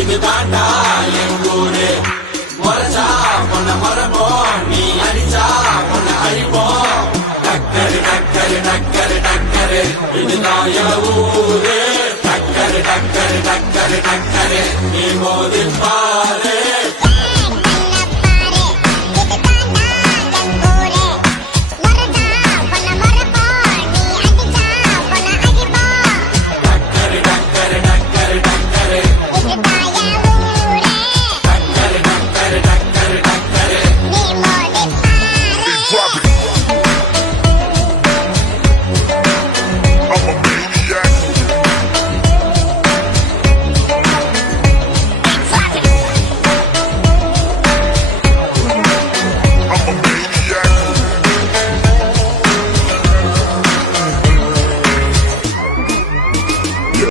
இது தாண்டா எங்கூரு முறைச்சா பொண்ண மரபோம் நீ அடிச்சா பொண்ண அழிப்போம் டக்கரு டக்கரு டக்கரு டக்கரு இதுதான் என் ஊரு டக்கரு டக்கரு டக்கரு டக்கரு நீ மோதி பாரு